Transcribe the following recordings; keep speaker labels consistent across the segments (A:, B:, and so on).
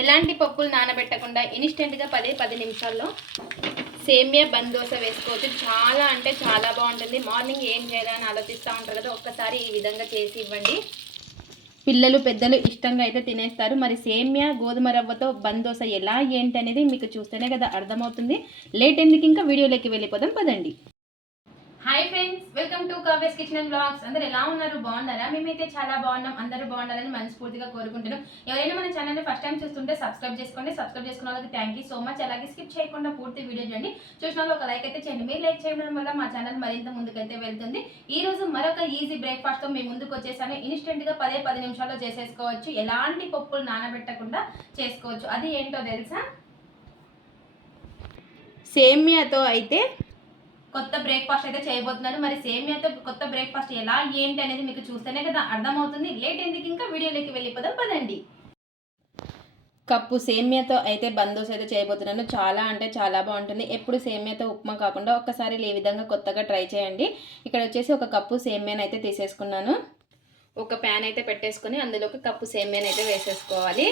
A: ఎలాంటి పప్పులు నానబెట్టకుండా ఇన్స్టెంట్గా పది పది నిమిషాల్లో సేమియా బందోస వేసుకోవచ్చు. చాలా అంటే చాలా బాగుంటుంది. మార్నింగ్ ఏం చేయాలని ఆలోచిస్తూ ఉంటారు కదా ఒక్కసారి ఈ విధంగా చేసి ఇవ్వండి. పిల్లలు పెద్దలు ఇష్టంగా అయితే తినేస్తారు. మరి సేమియా గోధుమ రవ్వతో బందోస ఎలా ఏంటి అనేది మీకు చూస్తేనే కదా అర్థమవుతుంది. లేట్ ఎందుకు ఇంకా వీడియోలోకి వెళ్ళిపోదాం పదండి. హాయ్ ఫ్రెండ్స్ వెల్కమ్ టు కవేస్ కిచెన్ అండ్ బ్లాగ్స్ అందరు ఎలా ఉన్నారు? బాగున్నారా? మేమైతే చాలా బాగున్నాం. అందరూ బాగుండాలని మనస్ఫూర్తిగా కోరుకుంటున్నాం. ఎవరైనా మన ఛానల్ని ఫస్ట్ టైం చూస్తుంటే సబ్స్క్రైబ్ చేసుకోండి. సబ్స్క్రైబ్ చేసుకున్న వాళ్ళకి థ్యాంక్ యూ సో మచ్ అలాగే స్కిప్ చేయకుండా పూర్తి వీడియో చూడండి. చూసిన ఒక లైక్ అయితే చేయండి. మీరు లైక్ చేయడం వల్ల మా ఛానల్ మరింత ముందుకైతే వెళ్తుంది. ఈ రోజు మరొక ఈజీ బ్రేక్ఫాస్ట్తో మేము ముందుకు వచ్చేసాను ఇన్స్టెంట్గా పదే పది నిమిషాల్లో చేసేసుకోవచ్చు. ఎలాంటి పప్పులు నానబెట్టకుండా చేసుకోవచ్చు. అది ఏంటో తెలుసా? సేమ్యాతో అయితే కొత్త బ్రేక్ఫాస్ట్ అయితే చేయబోతున్నాను మరి సేమియాతో కొత్త బ్రేక్ఫాస్ట్ ఎలా ఏంటి అనేది మీకు చూస్తేనే కదా అర్థమవుతుంది. లేట్ ఎందుకు? ఇంకా వీడియోలోకి వెళ్ళిపోదాం పదండి. కప్పు సేమ్యాతో అయితే బందోస్ అయితే చేయబోతున్నాను. చాలా అంటే చాలా బాగుంటుంది. ఎప్పుడు సేమ్యతో ఉప్మా కాకుండా ఒక్కసారి ఈ విధంగా కొత్తగా ట్రై చేయండి. ఇక్కడ వచ్చేసి ఒక కప్పు సేమ్యాన్ అయితే తీసేసుకున్నాను. ఒక ప్యాన్ అయితే పెట్టేసుకొని అందులోకి కప్పు సేమ్యాన్ అయితే వేసేసుకోవాలి.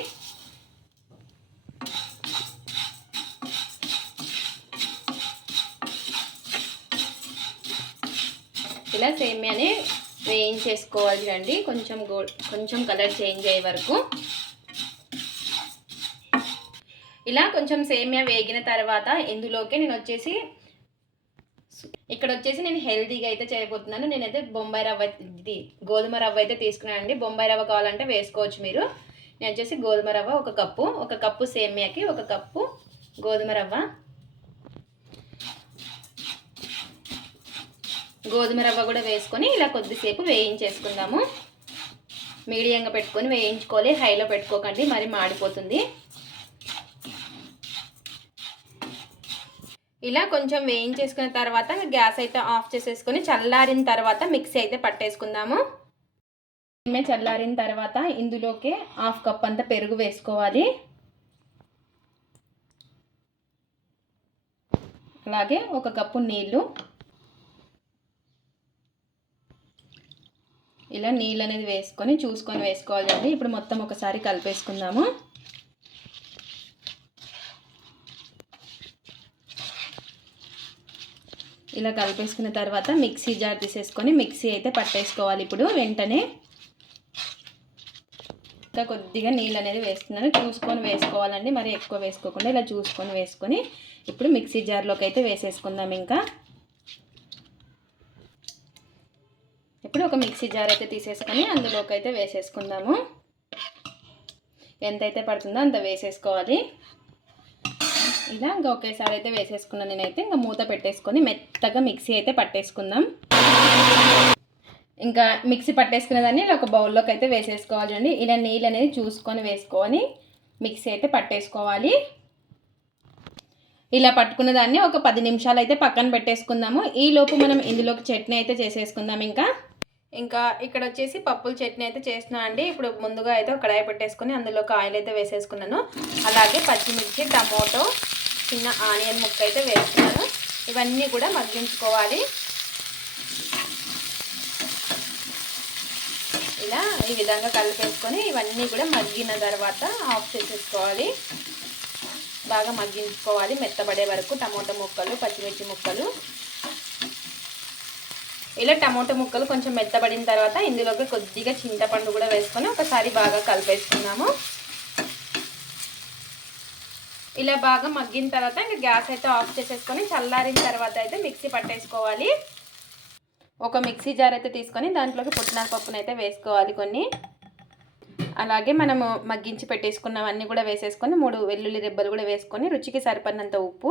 A: ఇలా సేమియాని వేయించేసుకోవాలి అండి. కొంచెం గో కొంచెం కలర్ చేంజ్ అయ్యే వరకు. ఇలా కొంచెం సేమియా వేగిన తర్వాత ఇందులోకి నేను వచ్చేసి ఇక్కడ వచ్చేసి నేను హెల్దీగా అయితే చేయబోతున్నాను. నేనైతే బొంబాయి రవ్వ ఇది గోధుమ రవ్వ అయితే తీసుకున్నానండి బొంబాయి రవ్వ కావాలంటే వేసుకోవచ్చు మీరు. నేను వచ్చేసి గోధుమ రవ్వ ఒక కప్పు ఒక కప్పు సేమియాకి ఒక కప్పు గోధుమ రవ్వ. గోధుమ రవ్వ కూడా వేసుకొని ఇలా కొద్దిసేపు వేయించేసుకుందాము. మీడియంగా పెట్టుకొని వేయించుకోవాలి హైలో పెట్టుకోకండి మరి మాడిపోతుంది. ఇలా కొంచెం వేయించేసుకున్న తర్వాత గ్యాస్ అయితే ఆఫ్ చేసేసుకొని చల్లారిన తర్వాత మిక్సీ అయితే పట్టేసుకుందాము. మేము చల్లారిన తర్వాత ఇందులోకి హాఫ్ కప్ అంతా పెరుగు వేసుకోవాలి. అలాగే ఒక కప్పు నీళ్ళు ఇలా నీళ్ళు అనేది వేసుకొని చూసుకొని వేసుకోవాలండి ఇప్పుడు మొత్తం ఒకసారి కలిపేసుకుందాము. ఇలా కలిపేసుకున్న తర్వాత మిక్సీ జార్ తీసేసుకొని మిక్సీ అయితే పట్టేసుకోవాలి ఇప్పుడు వెంటనే. ఇంకా కొద్దిగా నీళ్ళు అనేది వేస్తున్నాను. చూసుకొని వేసుకోవాలండి. మరి ఎక్కువ వేసుకోకుండా ఇలా చూసుకొని వేసుకొని ఇప్పుడు మిక్సీ జార్లోకి అయితే వేసేసుకుందాం ఇంకా. ఇప్పుడు ఒక మిక్సీ జార్ అయితే తీసేసుకొని అందులోకి అయితే వేసేసుకుందాము. ఎంతైతే పడుతుందో అంత వేసేసుకోవాలి. ఇలా ఇంకా ఒకేసారి అయితే వేసేసుకున్నాను నేనైతే ఇంకా మూత పెట్టేసుకొని మెత్తగా మిక్సీ అయితే పట్టేసుకుందాం. ఇంకా మిక్సీ పట్టేసుకున్న దాన్ని ఇలా ఒక బౌల్లోకి అయితే వేసేసుకోవాలి అండి ఇలా నీళ్ళు అనేది చూసుకొని వేసుకొని మిక్సీ అయితే పట్టేసుకోవాలి. ఇలా పట్టుకున్న దాన్ని ఒక పది నిమిషాలు అయితే పక్కన పెట్టేసుకుందాము. ఈ లోపు మనం ఇందులోకి చట్నీ అయితే చేసేసుకుందాం ఇంకా. ఇంకా ఇక్కడ వచ్చేసి పప్పుల చట్నీ అయితే చేస్తున్నా అండి. ఇప్పుడు ముందుగా అయితే ఒక కడాయి పెట్టేసుకొని అందులోకి ఆయిల్ అయితే వేసేసుకున్నాను. అలాగే పచ్చిమిర్చి టమోటో చిన్న ఆనియన్ ముక్క అయితే వేసుకున్నాను ఇవన్నీ కూడా మగ్గించుకోవాలి. ఇలా ఈ విధంగా కలిపేసుకొని ఇవన్నీ కూడా మగ్గిన తర్వాత ఆఫ్ చేసేసుకోవాలి. బాగా మగ్గించుకోవాలి. మెత్తబడే వరకు టమోటా ముక్కలు పచ్చిమిర్చి ముక్కలు. ఇలా టమాటో ముక్కలు కొంచెం మెత్తబడిన తర్వాత ఇందులోకి కొద్దిగా చింతపండు కూడా వేసుకొని ఒకసారి బాగా కలిపేసుకున్నాము. ఇలా బాగా మగ్గిన తర్వాత ఇంకా గ్యాస్ అయితే ఆఫ్ చేసేసుకొని చల్లారిన తర్వాత అయితే మిక్సీ పట్టేసుకోవాలి. ఒక మిక్సీ జార్ అయితే తీసుకొని దాంట్లోకి పుట్టిన పప్పునైతే అయితే వేసుకోవాలి కొన్ని. అలాగే మనము మగ్గించి పెట్టేసుకున్నవన్నీ కూడా వేసేసుకొని మూడు వెల్లుల్లి రెబ్బలు కూడా వేసుకొని రుచికి సరిపడినంత ఉప్పు.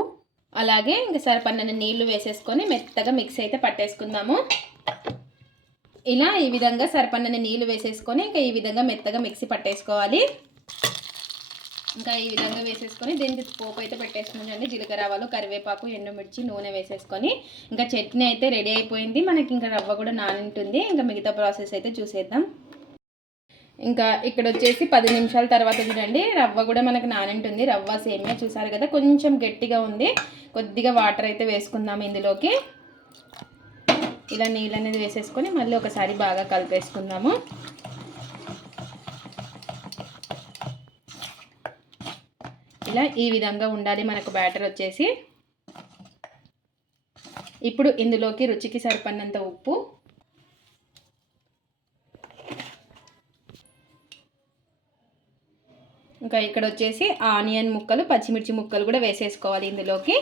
A: అలాగే ఇంకా సరిపడిన నీళ్ళు వేసేసుకొని మెత్తగా మిక్స్ అయితే పట్టేసుకుందాము. ఇలా ఈ విధంగా సరిపడిన నీళ్ళు వేసేసుకొని ఇంకా ఈ విధంగా మెత్తగా మిక్సీ పట్టేసుకోవాలి. ఇంకా ఈ విధంగా వేసేసుకొని దీనికి పోపు అయితే పెట్టేసుకుందండి జీలకర్ర ఆవాలు కరివేపాకు ఎండుమిర్చి నూనె వేసేసుకొని ఇంకా చట్నీ అయితే రెడీ అయిపోయింది. మనకి ఇంకా రవ్వ కూడా నానింటుంది. ఇంకా మిగతా ప్రాసెస్ అయితే చూసేద్దాం. ఇంకా ఇక్కడ వచ్చేసి పది నిమిషాల తర్వాత చూడండి రవ్వ కూడా మనకు నానింటుంది. రవ్వ సేమియా చూసారు కదా కొంచెం గట్టిగా ఉంది. కొద్దిగా వాటర్ అయితే వేసుకుందాం ఇందులోకి. ఇలా నీళ్ళు అనేది వేసేసుకొని మళ్ళీ ఒకసారి బాగా కలిపేసుకుందాము. ఇలా ఈ విధంగా ఉండాలి మనకు బ్యాటర్ వచ్చేసి. ఇప్పుడు ఇందులోకి రుచికి సరిపడినంత ఉప్పు ఇంకా ఇక్కడ వచ్చేసి ఆనియన్ ముక్కలు పచ్చిమిర్చి ముక్కలు కూడా వేసేసుకోవాలి ఇందులోకి.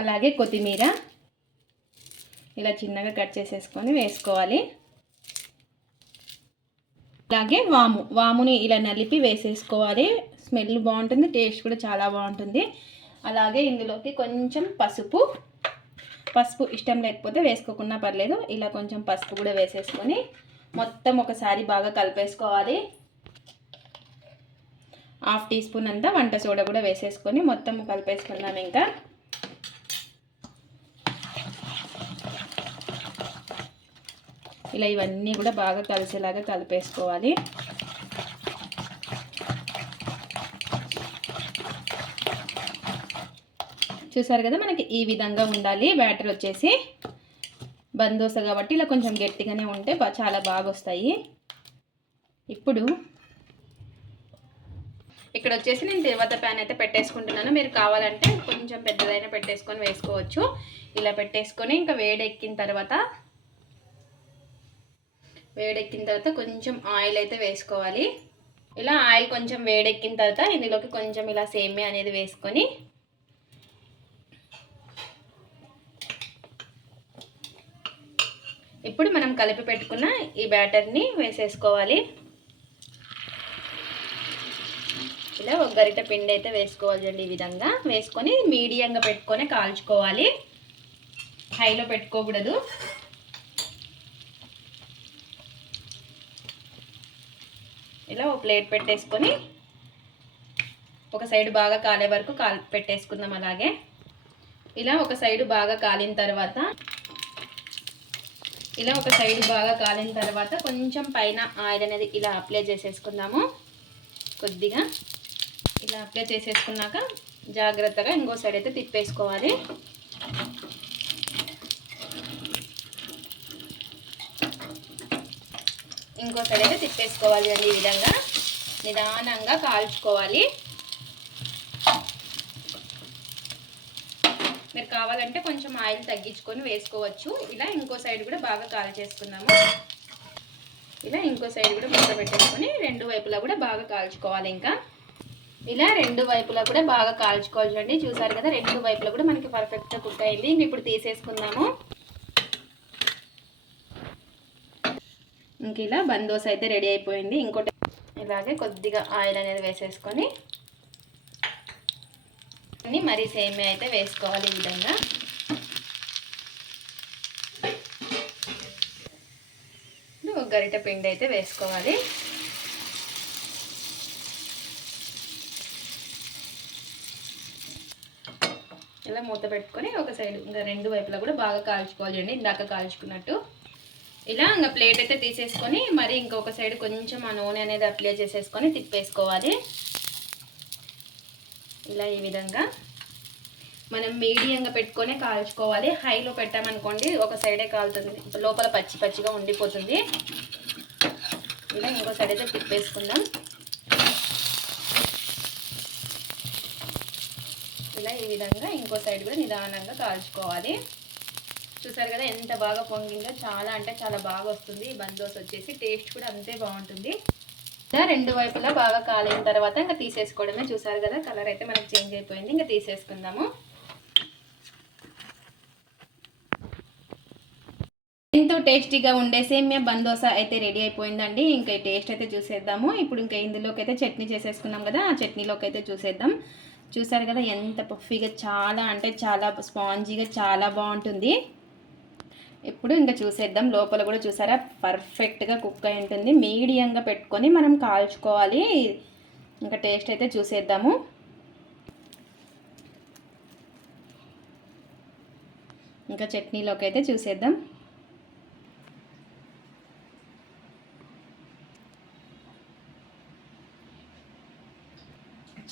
A: అలాగే కొత్తిమీర ఇలా చిన్నగా కట్ చేసేసుకొని వేసుకోవాలి. అలాగే వాము వాముని ఇలా నలిపి వేసేసుకోవాలి. స్మెల్ బాగుంటుంది టేస్ట్ కూడా చాలా బాగుంటుంది. అలాగే ఇందులోకి కొంచెం పసుపు పసుపు ఇష్టం లేకపోతే వేసుకోకుండా పర్లేదు. ఇలా కొంచెం పసుపు కూడా వేసేసుకొని మొత్తం ఒకసారి బాగా కలిపేసుకోవాలి. హాఫ్ టీ స్పూన్ అంతా వంట సోడా కూడా వేసేసుకొని మొత్తం కలిపేసుకున్నాను ఇంకా. ఇలా ఇవన్నీ కూడా బాగా కలిసేలాగా కలిపేసుకోవాలి. చూసారు కదా మనకి ఈ విధంగా ఉండాలి. బ్యాటర్ వచ్చేసి బందోస కాబట్టి ఇలా కొంచెం గట్టిగానే ఉంటే చాలా బాగా వస్తాయి ఇప్పుడు ఇక్కడ వచ్చేసి నేను తర్వాత ప్యాన్ అయితే పెట్టేసుకుంటున్నాను. మీరు కావాలంటే కొంచెం పెద్దదైనా పెట్టేసుకొని వేసుకోవచ్చు. ఇలా పెట్టేసుకొని ఇంకా వేడెక్కిన తర్వాత వేడెక్కిన తర్వాత కొంచెం ఆయిల్ అయితే వేసుకోవాలి. ఇలా ఆయిల్ కొంచెం వేడెక్కిన తర్వాత ఇందులోకి కొంచెం ఇలా సేమియా అనేది వేసుకొని ఇప్పుడు మనం కలిపి పెట్టుకున్న ఈ బ్యాటర్ని వేసేసుకోవాలి. ఇలా ఒక గరిట పిండి అయితే వేసుకోవాలండి ఈ విధంగా. వేసుకొని మీడియంగా పెట్టుకొని కాల్చుకోవాలి. హైలో పెట్టుకోకూడదు. ఇలా ఒక ప్లేట్ పెట్టేసుకొని ఒక సైడ్ బాగా కాలే వరకు కాల్ పెట్టేసుకుందాం అలాగే. ఇలా ఒక సైడ్ బాగా కాలిన తర్వాత ఇలా ఒక సైడ్ బాగా కాలిన తర్వాత కొంచెం పైన ఆయిల్ అనేది ఇలా అప్లై చేసేసుకుందాము. కొద్దిగా ఇలా అప్లై చేసేసుకున్నాక జాగ్రత్తగా ఇంకో సైడ్ అయితే తిప్పేసుకోవాలి. ఇంకో సైడ్ అయితే తిప్పేసుకోవాలి అండి ఈ విధంగా. నిదానంగా కాల్చుకోవాలి. మీరు కావాలంటే కొంచెం ఆయిల్ తగ్గించుకొని వేసుకోవచ్చు. ఇలా ఇంకో సైడ్ కూడా బాగా కాల్ చేసుకుందాము ఇలా ఇంకో సైడ్ కూడా మూత పెట్టేసుకొని రెండు వైపులా కూడా బాగా కాల్చుకోవాలి ఇంకా. ఇలా రెండు వైపులా కూడా బాగా కాల్చుకోవాలి చూడండి. చూసారు కదా రెండు వైపులా కూడా మనకి పర్ఫెక్ట్గా కుక్ అయింది. ఇంక ఇప్పుడు తీసేసుకుందాము. ఇంక ఇలా బందోస్ అయితే రెడీ అయిపోయింది. ఇంకోటి ఇలాగే కొద్దిగా ఆయిల్ అనేది వేసేసుకొని అన్ని మరి సేమే అయితే వేసుకోవాలి ఈ విధంగా. గరిట పిండి అయితే వేసుకోవాలి. ఇలా మూత పెట్టుకొని ఒక సైడ్ ఇంకా రెండు వైపులా కూడా బాగా కాల్చుకోవాలి అండి ఇందాక కాల్చుకున్నట్టు. ఇలా ఇంకా ప్లేట్ అయితే తీసేసుకొని మరి ఇంకొక సైడ్ కొంచెం ఆ నూనె అనేది అప్లై చేసేసుకొని తిప్పేసుకోవాలి. ఇలా ఈ విధంగా మనం మీడియంగా పెట్టుకొని కాల్చుకోవాలి. హైలో పెట్టామనుకోండి ఒక సైడే కాలుతుంది. లోపల పచ్చి పచ్చిగా ఉండిపోతుంది. ఇలా ఇంకో సైడ్ అయితే తిప్పేసుకుందాం. ఇలా ఈ విధంగా ఇంకో సైడ్ కూడా నిదానంగా కాల్చుకోవాలి. చూసారు కదా ఎంత బాగా పొంగిందో. చాలా అంటే చాలా బాగా వస్తుంది. ఈ బందోస్ వచ్చేసి టేస్ట్ కూడా అంతే బాగుంటుంది. రెండు వైపులా బాగా కాలిన తర్వాత ఇంకా తీసేసుకోవడమే. చూసారు కదా కలర్ అయితే మనకి చేంజ్ అయిపోయింది. ఇంకా తీసేసుకుందాము. ఎంతో టేస్టీగా ఉండే సేమియా బందోసా అయితే రెడీ అయిపోయిందండి. ఇంకా ఈ టేస్ట్ అయితే చూసేద్దాము. ఇప్పుడు ఇంకా ఇందులోకి అయితే చట్నీ చేసేసుకున్నాం కదా ఆ చట్నీలోకి అయితే చూసేద్దాం. చూసారు కదా ఎంత పఫీగా చాలా అంటే చాలా స్పాంజీగా చాలా బాగుంటుంది. ఇప్పుడు ఇంకా చూసేద్దాం. లోపల కూడా చూసారా? పర్ఫెక్ట్గా కుక్ అయి ఉంటుంది. మీడియంగా పెట్టుకొని మనం కాల్చుకోవాలి. ఇంకా టేస్ట్ అయితే చూసేద్దాము. ఇంకా చట్నీలోకి అయితే చూసేద్దాం.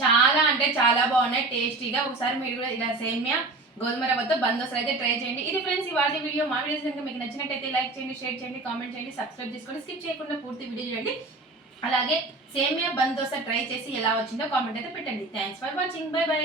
A: చాలా అంటే చాలా బాగున్నాయి. టేస్టీగా. ఒకసారి మీరు కూడా ఇలా సేమియా గోధుమ రవ్వతో బందోసలు అయితే ట్రై చేయండి. ఇది ఫ్రెండ్స్ ఇవాళ వీడియో. మా వీడియోస్ కనుక మీకు నచ్చినట్టయితే లైక్ చేయండి షేర్ చేయండి కామెంట్ చేయండి సబ్స్క్రైబ్ చేసుకోండి. స్కిప్ చేయకుండా పూర్తి వీడియో చూడండి. అలాగే సేమియా బందోస ట్రై చేసి ఎలా వచ్చిందో కామెంట్ అయితే పెట్టండి. Thanks for watching bye bye